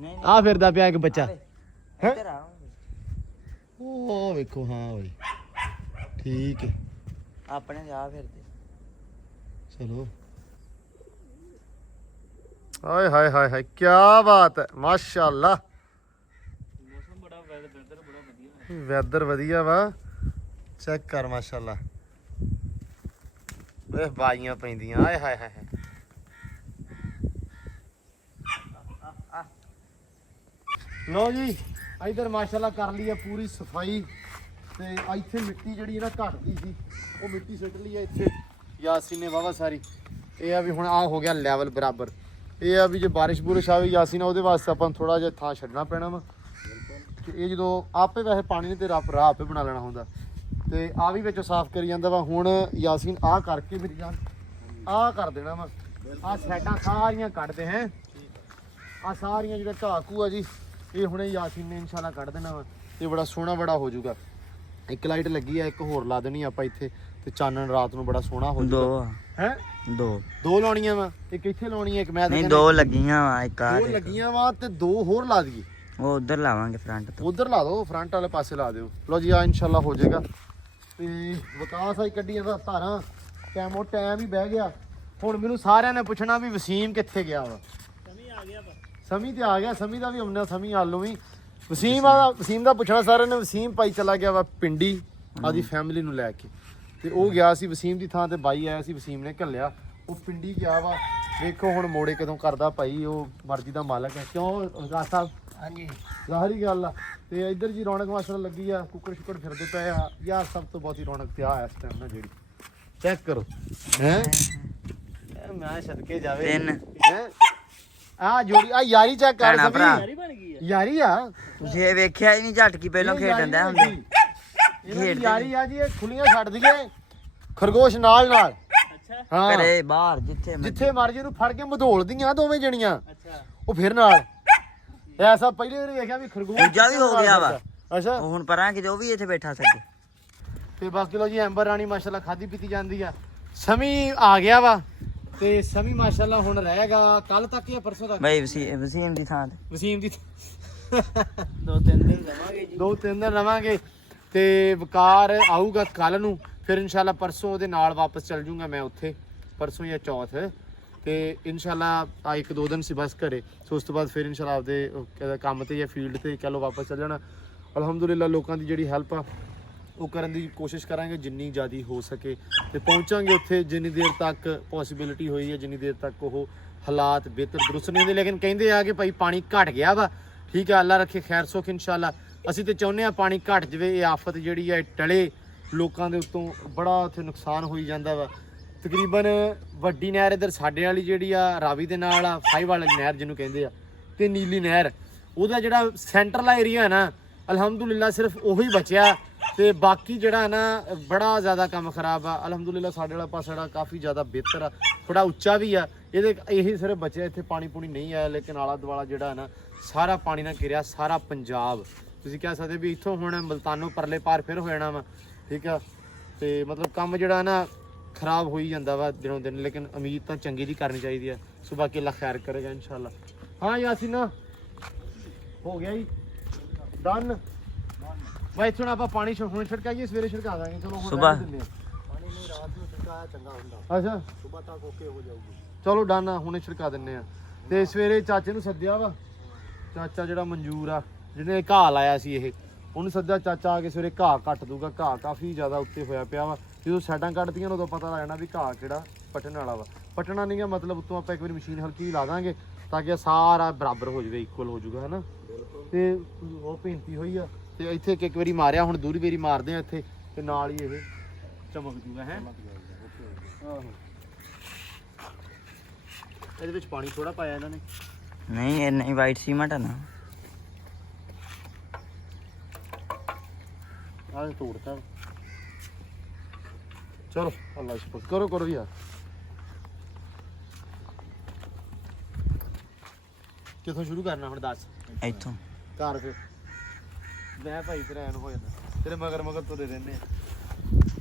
ਨਹੀਂ ਆ ਫਿਰਦਾ ਪਿਆ ਇੱਕ ਬੱਚਾ। ਇੱਧਰ ਆ ਉਹ ਵੇਖੋ ਹਾਂ ਬਈ ਠੀਕ ਹੈ। ਆਪਣੇ ਤੇ ਆ ਫਿਰਦੇ। ਚਲੋ ਹਾਏ ਹਾਏ ਹਾਏ ਹਾਏ ਕੀ ਬਾਤ ਹੈ ਮਾਸ਼ਾਅੱਲਾ। ਮੌਸਮ ਬੜਾ ਵੈਦਰ ਬੜਾ ਵਧੀਆ। ਵੈਦਰ ਵਧੀਆ ਵਾ। ਚੈੱਕ ਕਰ ਮਾਸ਼ਾਅੱਲਾ। ਵੇਖ ਬਾਜੀਆਂ ਪੈਂਦੀਆਂ ਆਏ ਹਾਏ ਹਾਏ। ਲੋ ਜੀ ਇਧਰ ਮਾਸ਼ਾਅੱਲਾ ਕਰ ਲਈ ਆ ਪੂਰੀ ਸਫਾਈ ਤੇ ਇੱਥੇ ਮਿੱਟੀ ਜਿਹੜੀ ਨਾ ਘਟਦੀ ਸੀ ਉਹ ਮਿੱਟੀ ਸੁੱਟ ਲਈ ਆ ਇੱਥੇ ਯਾਸੀਨ ਨੇ ਵਾਵਾ ਸਾਰੀ। ਇਹ ਆ ਵੀ ਹੁਣ ਆ ਹੋ ਗਿਆ ਲੈਵਲ ਬਰਾਬਰ। ਇਹ ਆ ਵੀ ਜੇ ਬਾਰਿਸ਼ ਬੁਰਿਸ਼ ਆਵੇ ਯਾਸੀਨ ਉਹਦੇ ਵਾਸਤੇ ਆਪਾਂ ਥੋੜਾ ਜਿਹਾ ਥਾਂ ਛੱਡਣਾ ਪੈਣਾ ਵਾ। ਇਹ ਜਦੋਂ ਆਪੇ ਵੈਸੇ ਪਾਣੀ ਨੇ ਤੇ ਰਾਹ ਆਪੇ ਬਣਾ ਲੈਣਾ ਹੁੰਦਾ ਤੇ ਆ ਵੀ ਵਿੱਚੋਂ ਸਾਫ਼ ਕਰੀ ਜਾਂਦਾ ਵਾ। ਹੁਣ ਯਾਸੀਨ ਆ ਕਰਕੇ ਮੇਰੀ ਜਾਨ ਆ ਕਰ ਦੇਣਾ ਵਾ। ਆ ਸਾਈਡਾਂ ਸਾਰੀਆਂ ਕੱਢਦੇ ਹੈ। ਆ ਸਾਰੀਆਂ ਜਿਹੜਾ ਢਾਕੂ ਆ ਜੀ ਇਹ ਹੁਣੇ ਯਾਸੀਨ ਨੇ ਇਨਸ਼ਾਅੱਲਾ ਕੱਢ ਦੇਣਾ ਵਾ ਤੇ ਬੜਾ ਸੋਹਣਾ ਬੜਾ ਹੋ ਜਾਊਗਾ। ਇੱਕ ਲਾਈਟ ਲੱਗੀ ਆ, ਇੱਕ ਹੋਰ ਲਾ ਦੇਣੀ ਆਪਾਂ ਇੱਥੇ ਤੇ ਚਾਨਣ ਰਾਤ ਨੂੰ ਬੜਾ ਸੋਹਣਾ ਹੋ ਦੋ ਜਾਊਗਾ। ਹੈ ਦੋ ਲਾਉਣੀਆਂ ਵਾ, ਇੱਕ ਇੱਥੇ ਲਾਉਣੀ ਆ, ਇੱਕ ਮੈਂ ਨਹੀਂ ਦੋ ਲੱਗੀਆਂ ਵਾ, ਇੱਕ ਆ ਦੋ ਲੱਗੀਆਂ ਵਾ ਤੇ ਦੋ ਹੋਰ ਲਾ ਦਈਏ। ਉਹ ਉਧਰ ਲਾਵਾਂਗੇ ਫਰੰਟ ਤੋਂ। ਉਧਰ ਲਾ ਦਿਓ, ਫਰੰਟ ਵਾਲੇ ਪਾਸੇ ਲਾ ਦਿਓ। ਲਓ ਜੀ ਆ ਇਨਸ਼ਾਅੱਲਾ ਹੋ ਜਾਏਗਾ। ਤੇ ਵਿਕਾਸ ਆਈ ਕੱਢੀ ਜਾਂਦਾ ਧਾਰਾਂ, ਟਾਈਮ ਹੀ ਬਹਿ ਗਿਆ। ਹੁਣ ਮੈਨੂੰ ਸਾਰਿਆਂ ਨੇ ਪੁੱਛਣਾ ਵੀ ਵਸੀਮ ਕਿੱਥੇ ਗਿਆ ਵਾ। ਸਮੀ ਤੇ ਆ ਗਿਆ, ਸਮੀ ਦਾ ਵੀ ਆਉਣਾ, ਸਮੀ ਆਲੋਂ ਵੀ। ਵਸੀਮ ਦਾ ਪੁੱਛਣਾ ਸਾਰਿਆਂ ਨੇ। ਵਸੀਮ ਭਾਈ ਚਲਾ ਗਿਆ ਵਾ ਪਿੰਡੀ ਆਦੀ ਫੈਮਿਲੀ ਨੂੰ ਲੈ ਕੇ, ਤੇ ਉਹ ਗਿਆ ਸੀ ਵਸੀਮ ਦੀ ਥਾਂ ਤੇ ਬਾਈ ਆਇਆ ਸੀ, ਵਸੀਮ ਨੇ ਘੱਲਿਆ, ਉਹ ਪਿੰਡੀ ਗਿਆ ਵਾ। ਵੇਖੋ ਹੁਣ ਮੋੜੇ ਕਦੋਂ ਕਰਦਾ ਭਾਈ, ਉਹ ਮਰਜ਼ੀ ਦਾ ਮਾਲਕ ਹੈ। ਕਿਉਂ ਵਿਕਾਸ ਸਾਹਿਬ? ਹਾਂਜੀ ਜ਼ਾਹਰੀ ਗੱਲ ਆ। ਤੇ ਇੱਧਰ ਜੀ ਰੌਣਕ ਮਾਸ਼ਾਅੱਲਾ ਲੱਗੀ ਆ, ਕੁੱਕੜ ਸ਼ੁੱਕੜ ਫਿਰਦੇ ਪਏ ਆ ਯਾਰ। ਸਭ ਤੋਂ ਬਹੁਤੀ ਰੌਣਕ ਤੇ ਆ ਇਸ ਟਾਈਮ ਨਾ ਜਿਹੜੀ ਚੈੱਕ ਕਰੋ ਹੈ। ਮੈਂ ਸਦਕੇ ਜਾਵੇ ਤਿੰਨ ਹੈ ਆ ਜੋੜੀ ਆ ਯਾਰੀ ਚੈੱਕ ਕਰ ਭੈਣਾਂ ਭਰਾ। ਯਾਰੀ ਆ। ਤੁਸੀਂ ਇਹ ਵੇਖਿਆ ਹੀ ਨਹੀਂ ਝਟਕੀ ਪਹਿਲਾਂ ਖੇਡਣ ਦਾ ਹੁੰਦੇ ਖੇਡਦੇ ਯਾਰੀ ਆ ਜੀ। ਇਹ ਖੁੱਲੀਆਂ ਛੱਡ ਦਈਏ ਖਰਗੋਸ਼ ਨਾਲ ਨਾਲ। ਅੱਛਾ ਹਾਂ ਘਰੇ ਬਾਹਰ ਜਿੱਥੇ ਮਰਜੀ ਇਹਨੂੰ ਫੜ ਕੇ ਮਧੋਲਦੀਆਂ ਦੋਵੇਂ ਜਣੀਆਂ। ਅੱਛਾ ਉਹ ਫਿਰ ਨਾਲ ਐਸਾ ਪਹਿਲੇ ਵਾਰੀ ਵੇਖਿਆ ਵੀ ਖਰਗੋਸ਼ ਦੂਜਾ ਵੀ ਹੋ ਗਿਆ ਵਾ। ਅੱਛਾ ਉਹ ਹੁਣ ਪਰਾਂ ਕਿਤੇ ਉਹ ਵੀ ਇੱਥੇ ਬੈਠਾ ਸੱਜੇ। ਤੇ ਬਾਕੀ ਲੋ ਜੀ ਐਂਬਰ ਰਾਣੀ ਮਾਸ਼ਾਅੱਲਾ ਖਾਦੀ ਪੀਤੀ ਜਾਂਦੀ ਆ। ਸਮੀ ਆ ਗਿਆ ਵਾ ਤੇ ਸਮੀ ਮਾਸ਼ਾਅੱਲਾ ਹੁਣ ਰਹੇਗਾ ਕੱਲ ਤੱਕ ਜਾਂ ਪਰਸੋਂ ਤੱਕ। ਬਈ ਵਸੀਮ ਦੀ ਥਾਂ ਤੇ ਵਸੀਮ ਦੀ 2-3 ਦਿਨ ਰਵਾਂਗੇ ਜੀ। 2-3 ਦਿਨ ਰਵਾਂਗੇ ਤੇ ਵਕਾਰ ਆਊਗਾ ਕੱਲ ਨੂੰ। ਫਿਰ ਇਨਸ਼ਾਅੱਲਾ ਪਰਸੋਂ ਉਹਦੇ ਨਾਲ ਵਾਪਸ ਚੱਲ ਜੂੰਗਾ ਮੈਂ ਉੱਥੇ, ਪਰਸੋਂ ਜਾਂ ਚੌਥ। ਤੇ ਇਨਸ਼ਾਅੱਲਾ ਆ 1-2 ਦਿਨ ਸੀ ਬਸ ਘਰੇ। ਸੋ ਉਸ ਤੋਂ ਬਾਅਦ ਫਿਰ ਇਨਸ਼ਾਅੱਲਾ ਆਪਦੇ ਕੰਮ ਤੇ ਜਾਂ ਫੀਲਡ ਤੇ ਕਹਿ ਲਓ ਵਾਪਸ ਚੱਲ ਜਾਣਾ। ਅਲਹਮਦੁਲਿਲਾ ਲੋਕਾਂ ਦੀ ਜਿਹੜੀ ਹੈਲਪ ਆ ਉਹ ਕਰਨ ਦੀ ਕੋਸ਼ਿਸ਼ ਕਰਾਂਗੇ ਜਿੰਨੀ ਜ਼ਿਆਦਾ ਹੋ ਸਕੇ, ਤੇ ਪਹੁੰਚਾਂਗੇ ਉੱਥੇ ਜਿੰਨੀ ਦੇਰ ਤੱਕ ਪੋਸੀਬਿਲਿਟੀ ਹੋਈ ਹੈ, ਜਿੰਨੀ ਦੇਰ ਤੱਕ ਉਹ ਹਾਲਾਤ ਬਿਹਤਰ ਦਰੁਸਤ ਨਹੀਂ ਹੁੰਦੇ। ਲੇਕਿਨ ਕਹਿੰਦੇ ਆ ਕਿ ਭਾਈ ਪਾਣੀ ਘਟ ਗਿਆ ਵਾ, ਠੀਕ ਆ, ਅੱਲਾ ਰੱਖੇ ਖੈਰ ਸੁੱਖ ਇਨਸ਼ਾਅੱਲਾ। ਅਸੀਂ ਤੇ ਚਾਹੁੰਦੇ ਆ ਪਾਣੀ ਘਟ ਜਾਵੇ, ਇਹ ਆਫਤ ਜਿਹੜੀ ਆ ਇਹ ਟਲੇ। ਲੋਕਾਂ ਦੇ ਉੱਤੋਂ ਬੜਾ ਉੱਥੇ ਨੁਕਸਾਨ ਹੋਈ ਜਾਂਦਾ ਵਾ। ਤਕਰੀਬਨ ਵੱਡੀ ਨਹਿਰ ਇੱਧਰ ਸਾਡੇ ਵਾਲੀ ਜਿਹੜੀ ਆ ਰਾਵੀ ਦੇ ਨਾਲ ਆ, ਫਾਈਵ ਵਾਲੀ ਨਹਿਰ ਜਿਹਨੂੰ ਕਹਿੰਦੇ ਆ, ਤੇ ਨੀਲੀ ਨਹਿਰ, ਉਹਦਾ ਜਿਹੜਾ ਸੈਂਟਰਲਾ ਏਰੀਆ ਹੈ ਨਾ ਅਲਹਮਦੁਲਿਲਾ ਸਿਰਫ ਉਹੀ ਬਚਿਆ। ਤੇ ਬਾਕੀ ਜਿਹੜਾ ਨਾ ਬੜਾ ਜ਼ਿਆਦਾ ਕੰਮ ਖਰਾਬ ਆ। ਅਲਹਮਦੁਲਿਲਾ ਸਾਡੇ ਵਾਲਾ ਪਾਸਾ ਜਿਹੜਾ ਕਾਫੀ ਜ਼ਿਆਦਾ ਬਿਹਤਰ ਆ, ਥੋੜਾ ਉੱਚਾ ਵੀ ਆ। ਇਹੀ ਸਿਰਫ ਬਚਿਆ, ਇੱਥੇ ਪਾਣੀ ਪੂਣੀ ਨਹੀਂ ਆਇਆ। ਲੇਕਿਨ ਆਲਾ ਦੁਆਲਾ ਜਿਹੜਾ ਨਾ ਸਾਰਾ ਪਾਣੀ ਨਾਲ ਘਿਰਿਆ, ਸਾਰਾ ਪੰਜਾਬ। ਤੁਸੀਂ ਕਹਿ ਸਕਦੇ ਵੀ ਇੱਥੋਂ ਹੁਣ ਮਲਤਾਨੋਂ ਪਰਲੇ ਪਾਰ ਫਿਰ ਹੋ ਜਾਣਾ ਵਾ, ਠੀਕ ਆ। ਤੇ ਮਤਲਬ ਕੰਮ ਜਿਹੜਾ ਨਾ ਖਰਾਬ ਹੋਈ ਜਾਂਦਾ ਵਾ ਦਿਨੋਂ ਦਿਨ। ਲੇਕਿਨ ਉਮੀਦ ਤਾਂ ਚੰਗੀ ਦੀ ਕਰਨੀ ਚਾਹੀਦੀ ਆ। ਸੋ ਬਾਕੀ ਅੱਲਾ ਖੈਰ ਕਰੇਗਾ ਇਨਸ਼ਾਅੱਲਾ। ਹਾਂ ਯਾਸੀਨਾ ਹੋ ਗਿਆ ਜੀ ਡਨ। ਬਾਈ ਇੱਥੋਂ ਆਪਾਂ ਪਾਣੀ ਹੁਣ ਛਿੜਕਾਈਏ, ਸਵੇਰੇ ਛਿੜਕਾ ਦਾਂਗੇ। ਚਲੋ ਹੁਣ ਸੁਬਾਹ ਦਿੰਦੇ ਆ। ਪਾਣੀ ਨਹੀਂ ਰਾਤ ਨੂੰ ਛਿੜਕਾਇਆ ਚੰਗਾ ਹੁੰਦਾ, ਅੱਛਾ ਸਵੇਰ ਤੱਕ ਓਕੇ ਹੋ ਜਾਊਗੀ। ਚਲੋ ਡਨ ਆ, ਹੁਣੇ ਛਿੜਕਾ ਦਿੰਨੇ ਆ। ਤੇ ਸਵੇਰੇ ਚਾਚੇ ਨੂੰ ਸੱਦਿਆ ਵਾ, ਚਾਚਾ ਜਿਹੜਾ ਮਨਜੂਰ ਆ ਜਿਹਨੇ ਘਾਹ ਲਾਇਆ ਸੀ, ਇਹ ਉਹਨੂੰ ਸੱਦਿਆ। ਚਾਚਾ ਆ ਕੇ ਸਵੇਰੇ ਘਾਹ ਕੱਟ ਦੂਗਾ। ਘਾਹ ਕਾਫੀ ਜ਼ਿਆਦਾ ਉੱਤੇ ਹੋਇਆ ਪਿਆ ਵਾ। ਜਦੋਂ ਸਾਈਡਾਂ ਕੱਟਦੀਆਂ ਉਦੋਂ ਪਤਾ ਲੱਗ ਜਾਣਾ ਵੀ ਘਾਹ ਕਿਹੜਾ ਪੱਟਣ ਵਾਲਾ ਵਾ। ਪੱਟਣਾ ਨਹੀਂ ਗਾ ਮਤਲਬ ਉੱਤੋਂ ਆਪਾਂ ਇੱਕ ਵਾਰੀ ਮਸ਼ੀਨ ਹਲਕੀ ਲਾ ਦਾਂਗੇ ਤਾਂ ਕਿ ਸਾਰਾ ਬਰਾਬਰ ਹੋ ਜਾਵੇ, ਇਕੁਅਲ ਹੋ ਜਾਊਗਾ, ਹਨਾ। ਤੇ ਉਹ ਭੇਂਤੀ ਹੋਈ ਆ ਤੇ ਇੱਥੇ ਇੱਕ ਵਾਰੀ ਮਾਰਿਆ, ਹੁਣ ਦੂਰੀ ਵਾਰੀ ਮਾਰਦੇ ਆ ਇੱਥੇ ਤੇ ਨਾਲ ਹੀ ਇਹ ਚਮਕ ਜੂਗਾ। ਹੈ ਆਹੋ, ਇਹਦੇ ਵਿੱਚ ਪਾਣੀ ਥੋੜਾ ਪਾਇਆ ਇਹਨਾਂ ਨੇ। ਨਹੀਂ ਇਹ ਨਹੀਂ ਵਾਈਟ ਸੀਮੈਂਟ ਆ ਨਾ। ਆਹ ਤੋੜਤਾ। ਚਲੋ ਅੱਲਾ ਸ਼ੁਕਰ ਕਰੋ ਯਾਰ। ਕਿੱਥੋਂ ਸ਼ੁਰੂ ਕਰਨਾ ਹੁਣ ਦੱਸ? ਇੱਥੋਂ ਘਰ ਫਿਰ ਮੈਂ ਭਾਈ ਤੇਰਾ ਐਨ ਹੋ ਜਾਂਦਾ, ਤੇਰੇ ਮਗਰ ਮਗਰ ਤੁਰੇ ਰਹਿੰਦੇ ਆ।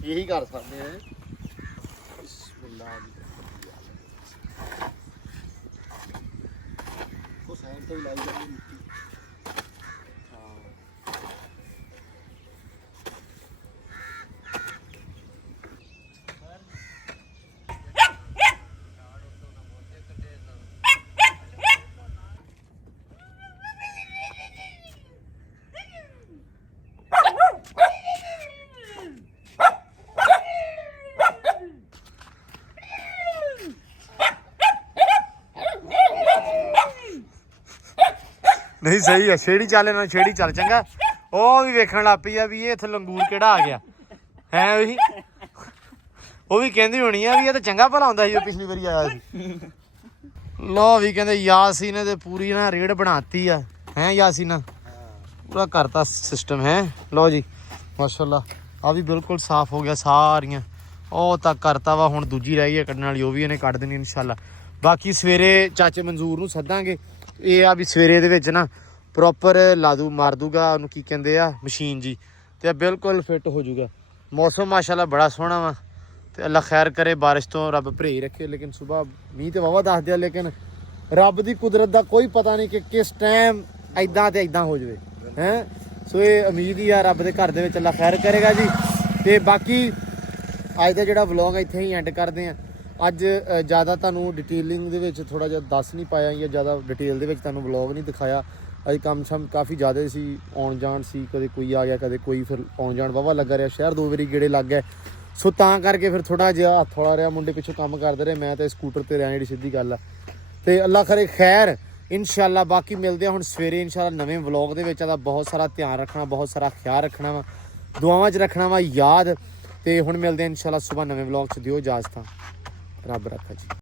ਇਹੀ ਕਰ ਸਕਦੇ ਆ। ਬਿਸਮਿਲ੍ਲਾਹ ਜੀ। ਉਹ ਸਾਈਡ ਤੇ ਹੀ ਲਾਈ ਜਾਂਦੀ ਮਿੱਟੀ। ਨਹੀਂ ਸਹੀ ਆ, ਛੇੜੀ ਚੱਲ ਨਾ, ਛੇੜੀ ਚੱਲ ਚੰਗਾ। ਉਹ ਵੀ ਵੇਖਣ ਲੱਗ ਪਈ ਆ ਵੀ ਇਹ ਇੱਥੇ ਲੰਗੂਰ ਕਿਹੜਾ ਆ ਗਿਆ ਹੈ। ਉਹੀ ਉਹ ਵੀ ਕਹਿੰਦੀ ਹੋਣੀ ਆ ਵੀ ਇਹ ਤਾਂ ਚੰਗਾ ਭਲਾ ਹੁੰਦਾ ਸੀ ਜੋ ਪਿਛਲੀ ਵਾਰੀ ਆਇਆ ਸੀ। ਲੋ ਵੀ ਕਹਿੰਦੇ ਯਾਸੀਨ ਨੇ ਤੇ ਪੂਰੀ ਨਾ ਰੇਡ ਬਣਾਤੀ ਆ। ਹੈ ਯਾਸੀਨਾ ਪੂਰਾ ਕਰਤਾ ਸਿਸਟਮ ਹੈ। ਲੋ ਜੀ ਮਾਸ਼ਾਅੱਲਾ ਆ ਵੀ ਬਿਲਕੁਲ ਸਾਫ਼ ਹੋ ਗਿਆ ਸਾਰੀਆਂ। ਉਹ ਤੱਕ ਕਰਤਾ ਵਾ, ਹੁਣ ਦੂਜੀ ਰਹਿ ਗਈ ਹੈ ਕੱਢਣ ਵਾਲੀ, ਉਹ ਵੀ ਇਹਨੇ ਕੱਢ ਦੇਣੀ ਇਨਸ਼ਾਅੱਲਾ। ਬਾਕੀ ਸਵੇਰੇ ਚਾਚੇ ਮਨਜ਼ੂਰ ਨੂੰ ਸੱਦਾਂਗੇ। ਇਹ ਆ ਵੀ ਸਵੇਰੇ ਦੇ ਵਿੱਚ ਨਾ ਪ੍ਰੋਪਰ ਲਾ ਦੂ ਮਾਰ ਦੂਗਾ ਉਹਨੂੰ ਕੀ ਕਹਿੰਦੇ ਆ ਮਸ਼ੀਨ ਜੀ, ਤੇ ਬਿਲਕੁਲ ਫਿੱਟ ਹੋ ਜਾਊਗਾ। ਮੌਸਮ ਮਾਸ਼ਾਅੱਲਾ ਬੜਾ ਸੋਹਣਾ ਵਾ ਤੇ ਅੱਲਾ ਖੈਰ ਕਰੇ, ਬਾਰਿਸ਼ ਤੋਂ ਰੱਬ ਭਰੇਜ ਰੱਖੇ। ਲੇਕਿਨ ਸਵੇਰ ਮੀਂਹ ਤੇ ਵਾਵਾ ਦੱਸ ਦਿਆ, ਲੇਕਿਨ ਰੱਬ ਦੀ ਕੁਦਰਤ ਦਾ ਕੋਈ ਪਤਾ ਨਹੀਂ ਕਿ ਕਿਸ ਟਾਈਮ ਐਦਾਂ ਤੇ ਐਦਾਂ ਹੋ ਜਾਵੇ ਹੈ। ਸੋ ਇਹ ਉਮੀਦ ਹੀ ਆ ਰੱਬ ਦੇ ਘਰ ਦੇ ਵਿੱਚ ਅੱਲਾ ਖੈਰ ਕਰੇਗਾ ਜੀ। ਤੇ ਬਾਕੀ ਅੱਜ ਦਾ ਜਿਹੜਾ ਵਲੌਗ ਇੱਥੇ ਹੀ ਐਂਡ ਕਰਦੇ ਆ। ਅੱਜ ਜ਼ਿਆਦਾ ਤੁਹਾਨੂੰ ਡਿਟੇਲਿੰਗ ਦੇ ਵਿੱਚ ਥੋੜਾ ਜਿਹਾ ਦੱਸ ਨਹੀਂ ਪਾਇਆ ਜਾਂ ਜ਼ਿਆਦਾ ਡਿਟੇਲ ਦੇ ਵਿੱਚ ਤੁਹਾਨੂੰ ਵਲੌਗ ਨਹੀਂ ਦਿਖਾਇਆ। ਅੱਜ ਕੰਮ ਸ਼ਮ ਕਾਫੀ ਜ਼ਿਆਦਾ ਸੀ, ਆਉਣ ਜਾਣ ਸੀ, ਕਦੇ ਕੋਈ ਆ ਗਿਆ ਕਦੇ ਕੋਈ, ਫਿਰ ਆਉਣ ਜਾਣ ਵਾਹਵਾ ਲੱਗਾ ਰਿਹਾ, ਸ਼ਹਿਰ 2 ਵਾਰੀ ਗੇੜੇ ਲੱਗ ਗਏ। ਸੋ ਤਾਂ ਕਰਕੇ ਫਿਰ ਥੋੜਾ ਜਿਹਾ ਹੱਥ ਹੌਲਾ ਰਿਹਾ, ਮੁੰਡੇ ਪਿੱਛੋਂ ਕੰਮ ਕਰਦੇ ਰਹੇ, ਮੈਂ ਤਾਂ ਸਕੂਟਰ ਤੇ ਰਿਹਾ, ਜਿਹੜੀ ਸਿੱਧੀ ਗੱਲ ਆ। ਤੇ ਅੱਲਾ ਕਰੇ ਖੈਰ ਇਨਸ਼ਾਅੱਲਾ। ਬਾਕੀ ਮਿਲਦੇ ਆ ਹੁਣ ਸਵੇਰੇ ਇਨਸ਼ਾਅੱਲਾ ਨਵੇਂ ਵਲੌਗ ਦੇ ਵਿੱਚ। ਇਹਦਾ ਬਹੁਤ ਸਾਰਾ ਧਿਆਨ ਰੱਖਣਾ, ਬਹੁਤ ਸਾਰਾ ਖਿਆਲ ਰੱਖਣਾ ਵਾ, ਦੁਆਵਾਂ 'ਚ ਰੱਖਣਾ ਵਾ ਯਾਦ। ਤੇ ਹੁਣ ਮਿਲਦੇ ਆ ਇਨਸ਼ਾਅੱਲਾ ਸਵੇਰ ਨਵੇਂ ਵਲੌਗ 'ਚ। ਦਿਓ ਇਜਾਜ਼ਤ, ਰੱਬ ਰੱਖਾ ਜੀ।